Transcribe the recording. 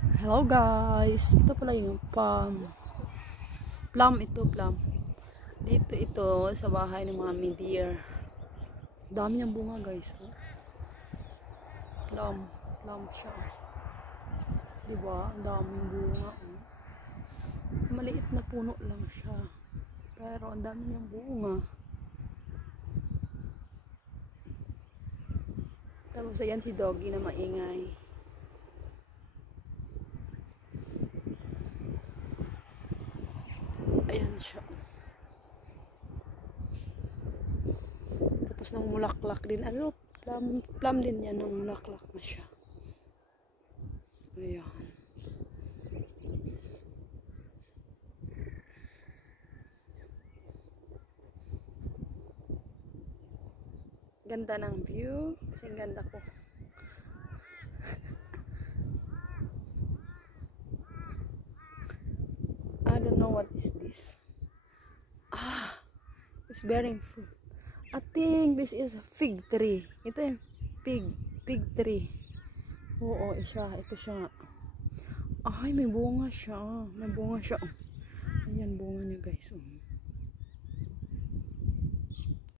Hello guys, ito pala yung plum ito, plum. Dito ito sa bahay ng mga deer. Dami ng bunga guys. Oh. Plum siya. Diba? Ang daming bunga. Oh. Maliit na puno lang siya. Pero ang dami niyang bunga. Tapos ayan si Doggy na maingay. Ayan siya. Tapos nang mulaklak din. Ano? Plum din yan. Nang mulaklak na siya. Ayan. Ganda ng view. Kasi ganda ko. I don't know what is this. It's bearing fruit. I think this is a fig tree. Ito yung fig tree. Oo, ito siya. Ay, may bunga siya. May bunga siya. Ayan, bunga niya guys.